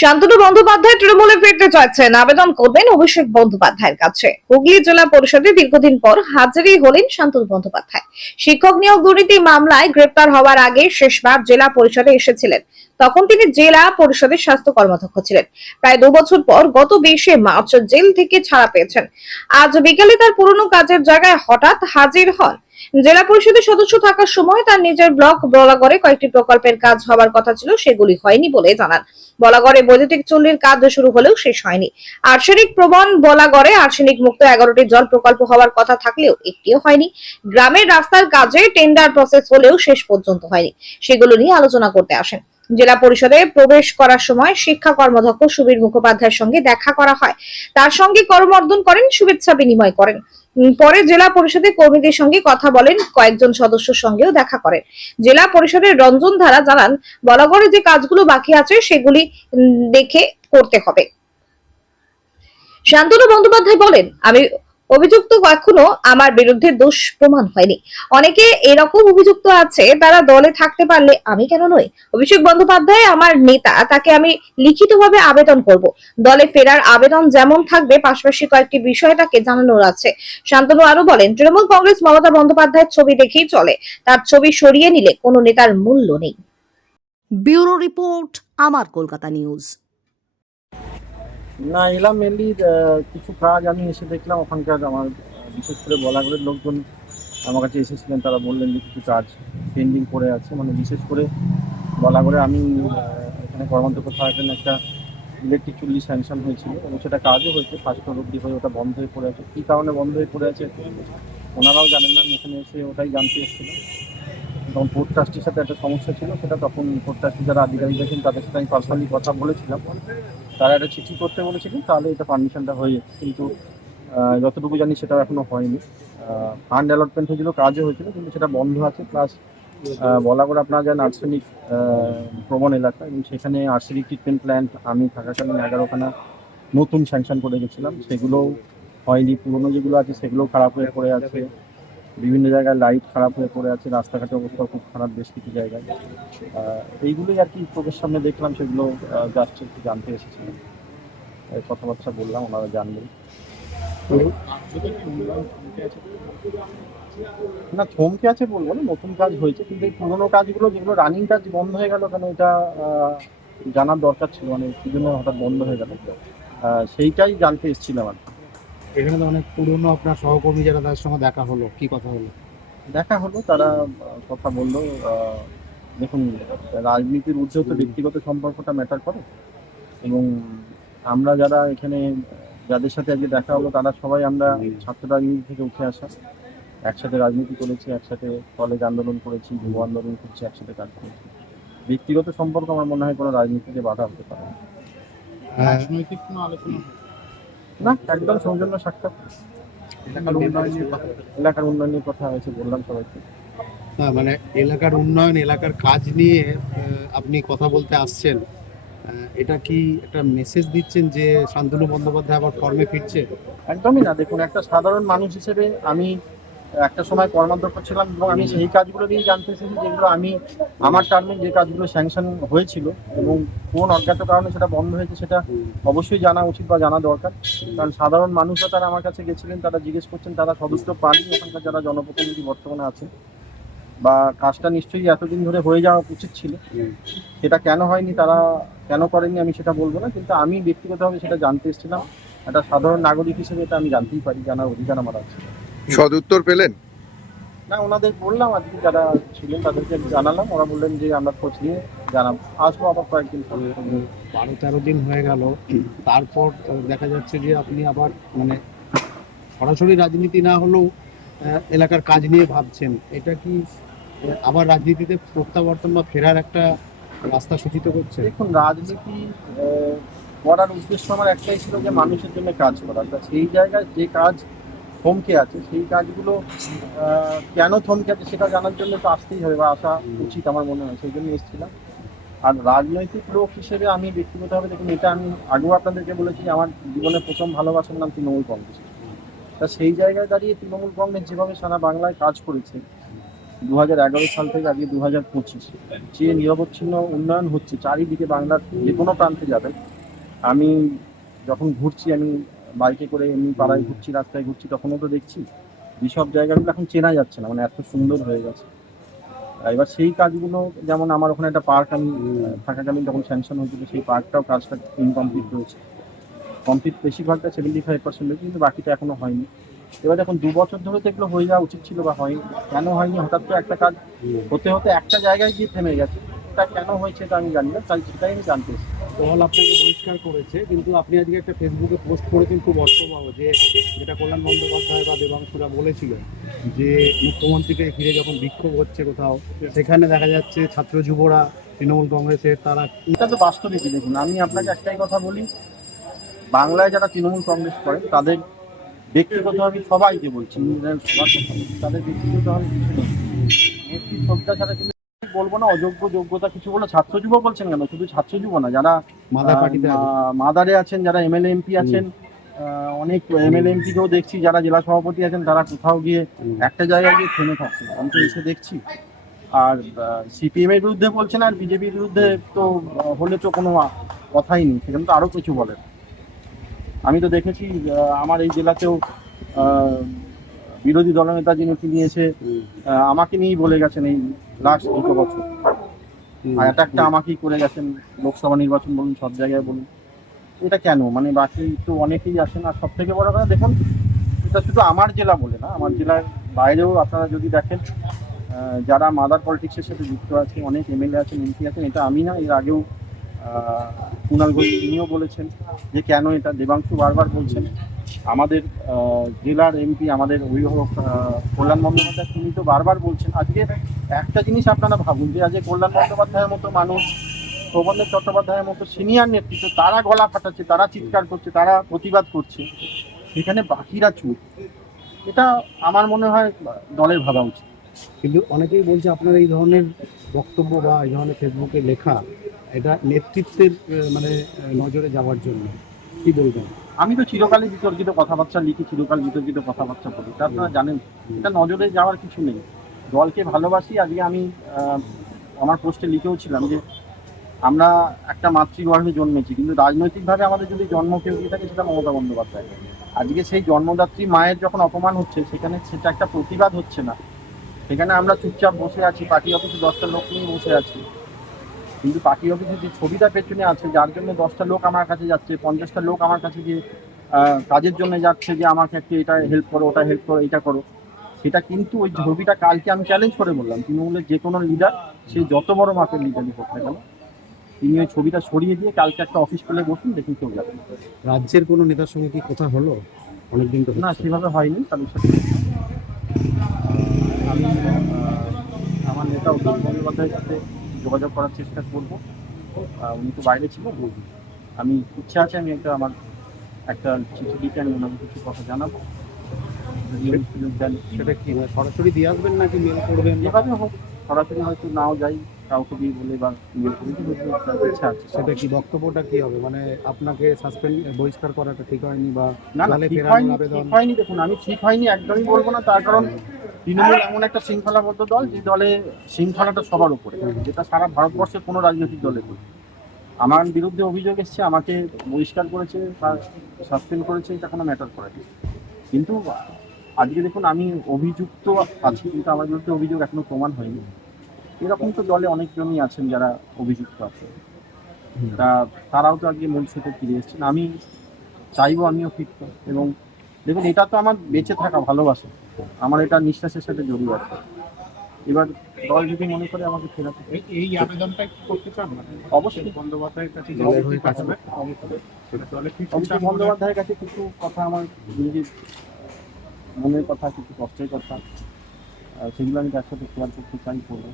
শান্তনু বন্দ্যোপাধ্যায় তৃণমূলে ফিরতে চাইছেন। আবেদন করবেন অভিষেক বন্দ্যোপাধ্যায়ের কাছে। হুগলি জেলা পরিষদে দীর্ঘদিন পর হাজিরি হলেন শান্তনু বন্দ্যোপাধ্যায়। শিক্ষক নিয়োগ দুর্নীতি মামলায় গ্রেপ্তার হওয়ার আগে শেষবার জেলা পরিষদে এসেছিলেন। তখন তিনি জেলা পরিষদের স্বাস্থ্য কর্মাধ্যক্ষ ছিলেন। প্রায় দু বছর পর গত বিশে মার্চ জেল থেকে ছাড়া পেয়েছেন। আজ বিকেলে তার পুরনো কাজের জায়গায় হঠাৎ হাজির হন জেলা পরিষদের সদস্য থাকার সময় তার নিজের ব্লক বলাগড়ে কয়েকটি প্রকল্পের কাজ হওয়ার কথা ছিল, সেগুলি হয়নি বলে জানান। বলাগড়ে বৈদ্যুতিক চুল্লির কাজ শুরু হলেও শেষ হয়নি। আর্সেনিক প্রবণ বলাগড়ে আর্সেনিক মুক্ত এগারোটি জল প্রকল্প হওয়ার কথা থাকলেও একটিও হয়নি। গ্রামের রাস্তার কাজে টেন্ডার প্রসেস হলেও শেষ পর্যন্ত হয়নি। সেগুলো নিয়ে আলোচনা করতে আসেন। জেলা পরিষদে প্রবেশ করার সময় শিক্ষা কর্মধ্যক্ষ সুবীর মুখোপাধ্যায়ের সঙ্গে দেখা করা হয়। তার সঙ্গে করমর্দন করেন, শুভেচ্ছা বিনিময় করেন। পরে জেলা পরিষদের কর্মীদের সঙ্গে কথা বলেন কয়েকজন সদস্যের সঙ্গেও দেখা করেন। জেলা পরিষদের রঞ্জন ধারা জানান বলাগড়ে যে কাজগুলো বাকি আছে সেগুলি দেখে করতে হবে। শান্তনু বন্দ্যোপাধ্যায় বলেন, আমি অভিযুক্ত এখনও আমার বিরুদ্ধে দোষ প্রমাণ হয়নি। অনেকে এরকম অভিযুক্ত আছে, তারা দলে থাকতে পারলে আমি কেন নই? অভিষেক বন্দ্যোপাধ্যায় আমার নেতা, তাকে আমি লিখিতভাবে আবেদন করব। দলে ফেরার আবেদন যেমন থাকবে, পাশাপাশি কয়েকটি বিষয় তাকে জানানোর আছে। শান্তনু আরও বলেন, তৃণমূল কংগ্রেস মমতা বন্দ্যোপাধ্যায়ের ছবি দেখেই চলে। তার ছবি সরিয়ে নিলে কোনো নেতার মূল্য নেই। ব্যুরো রিপোর্ট, আমার কলকাতা নিউজ। না, এলাম মেনলি কিছু কাজ আমি এসে দেখলাম, ওখানকার আমার বিশেষ করে বলাগড়ের লোকজন আমার কাছে এসেছিলেন, তারা বললেন যে কিছু কাজ পেন্ডিং করে আছে। মানে বিশেষ করে বলাগড়ে আমি এখানে কর্মাধ্যক্ষ থাকাকালীন একটা ইলেকট্রিক চুল্লি স্যাংশন হয়েছিল, এবং সেটা কাজও হয়েছে ফার্স্ট অব্দি হয়ে ওটা বন্ধ হয়ে পড়ে আছে। কী কারণে বন্ধ হয়ে পড়ে আছে, ওনারাও জানেন না এখানে এসে ওটাই জানতে এসেছিলাম। তখন পোর্ট ট্রাস্টির সাথে একটা সমস্যা ছিল, সেটা তখন পোর্ট ট্রাস্টি যারা আধিকারিক আছেন তাদের সাথে আমি পার্সোনালি কথা বলেছিলাম। তারা একটা চিঠি করতে বলেছিলেন তাহলে এটা পারমিশনটা হয়ে যেত কিন্তু যতটুকু জানি সেটা এখনও হয়নি। ফান্ড অ্যালটমেন্ট হয়েছিল, কাজও হয়েছিল, কিন্তু সেটা বন্ধ আছে। প্লাস বলা করে আপনারা যান আর্সেনিক প্রবণ এলাকা, এবং সেখানে আর্সেনিক ট্রিটমেন্ট প্ল্যান্ট আমি থাকাকালীন এগারোখানা নতুন স্যাংশন করে গেছিলাম। সেগুলোও হয়নি। পুরনো যেগুলো আছে, সেগুলোও খারাপ হয়ে পড়ে আছে। বিভিন্ন জায়গায় লাইট খারাপ হয়ে পড়ে আছে, রাস্তাঘাটের অবস্থা খুব খারাপ বেশ কিছু জায়গায়। এইগুলোই আর কি চোখের সামনে দেখলাম, সেগুলো জাস্ট একটু জানতে এসেছিলাম। কথাবার্তা বললাম, ওনারা জানবেন। না, থমকে আছে বলব না, নতুন কাজ হয়েছে, কিন্তু এই পুরোনো কাজগুলো, যেগুলো রানিং কাজ বন্ধ হয়ে গেল কেন, এটা জানার দরকার ছিল মানে কি জন্য হঠাৎ বন্ধ হয়ে গেল? সেইটাই জানতে এসেছিলাম আর কি। এখানে তো অনেক পুরনো আপনার সহকর্মী যারা তাদের সঙ্গে দেখা হলো কি কথা হলো? দেখা হলো তারা কথা বলল দেখুন রাজনীতির ঊর্ধ্বে তো ব্যক্তিগত সম্পর্কটা ম্যাটার করে। এবং আমরা যারা এখানে যাদের সাথে আজকে দেখা হলো তারা সবাই আমরা ছাত্র রাজনীতি থেকে উঠে আসা। একসাথে রাজনীতি করেছি একসাথে কলেজ আন্দোলন করেছি যুব আন্দোলন করছি একসাথে কাজ করেছি। ব্যক্তিগত সম্পর্ক আমার মনে হয় কোনো রাজনীতিতে বাধা হতে পারে না। রাজনৈতিক কোনো আলোচনা না একদম সৌজন্য সাক্ষাৎ। এলাকার উন্নয়নের কথা কথা হয়েছে বললাম সবাইকে। না মানে এলাকার উন্নয়ন এলাকার কাজ নিয়ে আপনি কথা বলতে আসছেন এটা কি একটা মেসেজ দিচ্ছেন যে শান্তনু বন্দ্যোপাধ্যায় আবার ফর্মে ফিরছে? একদমই না দেখুন একটা সাধারণ মানুষ হিসেবে আমি একটা সময় কর্মাধ্যক্ষ ছিলাম এবং আমি সেই কাজগুলো নিয়ে জানতে এসেছি যেগুলো আমি, আমার টার্মে যে কাজগুলো স্যাংশন হয়েছিল এবং কোন অজ্ঞাত কারণে সেটা বন্ধ হয়েছে সেটা অবশ্যই জানা উচিত বা জানা দরকার। কারণ সাধারণ মানুষরা তারা আমার কাছে গেছিলেন, তারা জিজ্ঞেস করছেন, তারা সদস্য পাননি, ওখানকার যারা জনপ্রতিনিধি বর্তমানে আছে। বা কাজটা নিশ্চয়ই এতদিন ধরে হয়ে যাওয়া উচিত ছিল। সেটা কেন হয়নি, তারা কেন করেনি আমি সেটা বলব না, কিন্তু আমি ব্যক্তিগতভাবে সেটা জানতে এসেছিলাম। একটা সাধারণ নাগরিক হিসেবে এটা আমি জানতেই পারি, জানার অধিকার আমার আছে। সদুত্তর পেলেন? না ওনাদের বললাম আজকে যারা ছিলেন তাদেরকে জানালাম। ওরা বললেন যে আমরা খোঁজ নিয়ে জানাব। আসব আবার কয়েকদিন পরে। বারো তেরো দিন হয়ে গেল। তারপর দেখা যাচ্ছে যে আপনি আবার মানে সরাসরি রাজনীতি না হলেও এলাকার কাজ নিয়ে ভাবছেন। এটা কি আবার রাজনীতিতে প্রত্যাবর্তন বা ফেরার একটা রাস্তা সূচিত করছে? দেখুন রাজনীতি করার উদ্দেশ্য আমার একটাই ছিল যে মানুষের জন্য কাজ করা। সেই জায়গায় যে কাজ থমকে আছে। সেই কাজগুলো কেন থমকে আছে সেটা জানার জন্য তো আসতেই হবে বা আসা উচিত আমার মনে হয়, সেই জন্য এসেছিলাম। আর রাজনৈতিক লোক হিসেবে আমি ব্যক্তিগতভাবে দেখুন, এটা আমি আগেও আপনাদেরকে বলেছি আমার জীবনের প্রথম ভালোবাসার নাম তৃণমূল কংগ্রেস। তা সেই জায়গায় দাঁড়িয়ে তৃণমূল কংগ্রেস যেভাবে সারা বাংলায় কাজ করেছে দু হাজার এগারো সাল থেকে আজকে দু হাজার পঁচিশ, যে নিরবচ্ছিন্ন উন্নয়ন হচ্ছে, চারিদিকে বাংলার যে কোনো প্রান্তে যাবে, আমি যখন ঘুরছি, আমি বাইকে করে এমনি পাড়ায় ঘুরছি রাস্তায় ঘুরছি তখনও তো দেখছি যেসব জায়গাগুলো এখন চেনা যাচ্ছে না মানে এত সুন্দর হয়ে গেছে। এবার সেই কাজগুলো যেমন আমার ওখানে একটা পার্ক আমি থাকাকালীন যখন স্যাংশন হয়েছিল সেই পার্কটাও কাজটা ইনকমপ্লিট রয়েছে কমপ্লিট বেশিরভাগটা সেভেন্টি ফাইভ পার্সেন্ট হয়েছে কিন্তু বাকিটা এখনও হয়নি। এবার দেখুন দু বছর ধরে তো এগুলো হয়ে যাওয়া উচিত ছিল বা হয়নি। কেন হয়নি? হঠাৎ তো একটা কাজ হতে হতে একটা জায়গায় গিয়ে থেমে গেছে। এটা কেন হয়েছে এটা আমি জানি না তাই সেটাই আমি জানতে। দল আপনাকে বহিষ্কার করেছে কিন্তু আপনি আজকে একটা ফেসবুকে পোস্ট করেছেন খুব অর্থবহ যে যেটা কল্যাণ বন্দ্যোপাধ্যায় বা দেবাংশুরা বলেছিলেন যে মুখ্যমন্ত্রীকে ঘিরে যখন বিক্ষোভ হচ্ছে কোথাও সেখানে দেখা যাচ্ছে ছাত্র যুবরা তৃণমূল কংগ্রেসের তারা এটা তো বাস্তবিকই দেখুন আমি আপনাকে একটাই কথা বলি বাংলায় যারা তৃণমূল কংগ্রেস করে তাদের ব্যক্তিগতভাবে সবাইকে বলছি তাদের ব্যক্তিগতভাবে কিছু নেই নেত্রী শ্রদ্ধা ছাড়া কিন্তু বলব না অযোগ্য যোগ্যতা কিছু বলে ছাত্র যুব বলছেন কেন? শুধু ছাত্র যুব না যারা মাদার পার্টিতে মাদারে আছেন যারা এমএলএ এমপি আছেন অনেক এমএলএ এমপিকেও দেখছি যারা জেলা সভাপতি আছেন তারা কোথাও গিয়ে একটা জায়গায় গিয়ে থেমে থাকছে আমি তো এসে দেখছি। আর সিপিএম এর বিরুদ্ধে বলছেন আর বিজেপির বিরুদ্ধে তো হলে তো কোনো কথাই নেই সেখানে তো আরও কিছু বলেন। আমি তো দেখেছি আমার এই জেলাতেও আহ, বিরোধী দলনেতা যিনি তিনি এসে আহ, আমাকে নিয়েই বলে গেছেন এই লাস্ট দুটো বছর। আর অ্যাটাকটা আমাকেই করে গেছেন লোকসভা নির্বাচন বলুন সব জায়গায় বলুন। এটা কেন? মানে বাকি তো অনেকেই আসেন আর সব থেকে বড় কথা দেখুন এটা শুধু আমার জেলা বলে না আমার জেলার বাইরেও আপনারা যদি দেখেন যারা মাদার পলিটিক্সের সাথে যুক্ত আছে অনেক এমএলএ আছেন এমপি আছেন এটা আমি না এর আগেও কুণাল ঘোষ তিনিও বলেছেন যে কেন এটা দেবাংশু বারবার বলছেন আমাদের জেলার এমপি, আমাদের অভিভাবক কল্যাণ বন্দ্যোপাধ্যায়, তিনি তো বারবার বলছেন, আজকে একটা জিনিস আপনারা ভাবুন যে আজকে কল্যাণ বন্দ্যোপাধ্যায়ের মতো মানুষ, প্রবন্ধ চট্টোপাধ্যায়ের মতো সিনিয়র নেতৃত্ব, তারা গলা ফাটাচ্ছে, তারা চিৎকার করছে, তারা প্রতিবাদ করছে সেখানে বাকিরা চুপ। এটা আমার মনে হয় দলের ভাবা উচিত। কিন্তু অনেকেই বলছে আপনার এই ধরনের বক্তব্য বা এই ধরনের ফেসবুকে লেখা, এটা নেতৃত্বের মানে নজরে যাওয়ার জন্য। কি বলবেন? আমি তো চিরকালই বিতর্কিত কথাবার্তা লিখি, চিরকাল বিতর্কিত কথাবার্তা বলি। তা আপনারা জানেন, এটা নজরে যাওয়ার কিছু নেই। দলকে ভালোবাসি, আজকে আমি আমার পোস্টে লিখেও ছিলাম যে, আমরা একটা মাতৃগর্ভে জন্মেছি, কিন্তু রাজনৈতিকভাবে আমাদের যদি জন্ম কেউ দিয়ে থাকে, সেটা মমতা বন্দ্যোপাধ্যায়। আজকে সেই জন্মদাত্রী মায়ের যখন অপমান হচ্ছে, সেখানে সেটা একটা প্রতিবাদ হচ্ছে না। সেখানে আমরা চুপচাপ বসে আছি, পার্টি অফিসে দশটা লোক নিয়ে বসে আছি। কিন্তু পার্টি অফিসে যে ছবিটা পেছনে আছে যার জন্য দশটা লোক আমার কাছে যাচ্ছে পঞ্চাশটা লোক আমার কাছে যে কাজের জন্য যাচ্ছে যে আমাকে একটু এটা হেল্প করো ওটা হেল্প করো এটা করো। সেটা কিন্তু ওই ছবিটা কালকে আমি চ্যালেঞ্জ করে বললাম তৃণমূলের যে কোনো লিডার সে যত বড় মাপের লিডারই হোক না কেন তিনি ওই ছবিটা সরিয়ে দিয়ে কালকে একটা অফিস খুলে বসুন দেখুন কেউ যাবে রাজ্যের কোনো নেতার সঙ্গে কি কথা হলো? অনেকদিন তো না সেভাবে হয়নি তাদের সাথে আমি আমার নেতা উত্তম বন্দ্যোপাধ্যায়ের সাথে যোগাযোগ করার চেষ্টা করব। উনি তো বাইরে ছিল আমি ইচ্ছা আছে আমি একটা আমার একটা চিঠি লিখে আমি ওনাকে কিছু কথা জানাব। সেটা কি মানে সরাসরি দিয়ে আসবেন নাকি মেল করবেন? হোক সরাসরি হয়তো নাও যাই কাউকে দিয়ে বলে বা করে ইচ্ছা আছে। সেটা কি বক্তব্যটা কি হবে? মানে আপনাকে সাসপেন্ড বহিষ্কার করাটা ঠিক হয়নি বা না হয়নি ঠিক হয়নি দেখুন আমি ঠিক হয়নি একদমই বলব না তার কারণ তৃণমূল এমন একটা শৃঙ্খলাবদ্ধ দল যে দলে শৃঙ্খলাটা সবার উপরে, যেটা সারা ভারতবর্ষের কোনো রাজনৈতিক দলে নেই। আমার বিরুদ্ধে অভিযোগ এসছে, আমাকে বহিষ্কার করেছে সাসপেন্ড করেছে, এটা কোনো ম্যাটার করে কিন্তু আজকে দেখুন, আমি অভিযুক্ত আছি, কিন্তু আমার বিরুদ্ধে অভিযোগ এখনও প্রমাণ হয়নি। এরকম তো দলে অনেকজনই আছেন যারা অভিযুক্ত আছে। তা তারাও তো আজকে মূল স্রোতে ফিরে এসেছেন। আমি চাইব আমিও ফিরতে। এবং দেখুন, এটা তো আমার বেঁচে থাকা ভালোবাসা। আমার এটা নিঃশ্বাসের সাথে জড়িয়ে আছে। এবার দল যদি মনে করে আমাকে ফেরাতে এই আবেদনটা কি করতে চান অবশ্যই। বন্দ্যোপাধ্যায়ের কাছে অবশ্যই বন্দ্যোপাধ্যায়ের কাছে কিছু কথা আমার নিজের মনের কথা কিছু কষ্টের কথা সেগুলো আমি তার সাথে শেয়ার করতে চাই করব।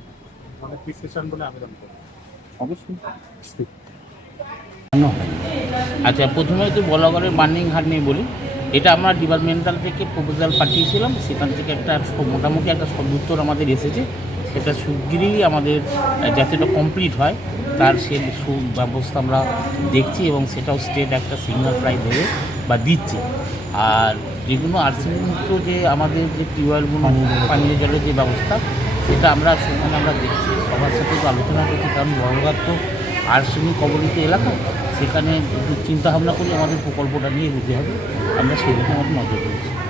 মানে ফিক্সেশন বলে আবেদন করব অবশ্যই। কেন আচ্ছা প্রথমে তো বলাগড়ের বার্নিং হাট নেই বলি। এটা আমরা ডিপার্টমেন্টাল থেকে প্রপোজাল পাঠিয়েছিলাম। সেখান থেকে একটা মোটামুটি একটা সদুত্তর আমাদের এসেছে। সেটা শিগগিরই আমাদের যাতে এটা কমপ্লিট হয়, তার সে সু- ব্যবস্থা আমরা দেখছি এবং সেটাও স্টেট একটা সিগন্যাল প্রায় দেবে বা দিচ্ছে। আর যেগুলো আর্সেনিকমুক্ত যে আমাদের যে টিউবওয়েলগুলো পানীয় জলের যে ব্যবস্থা, সেটা আমরা সেখানে আমরা দেখছি। সবার সাথে আলোচনা করছি, কারণ বড়ঘাট তো আর্সেনিক কবলিত এলাকা সেখানে চিন্তা ভাবনা করে আমাদের প্রকল্পটা নিয়ে এগোতে হবে। আমরা সেদিকে আমাদের নজর দিয়েছি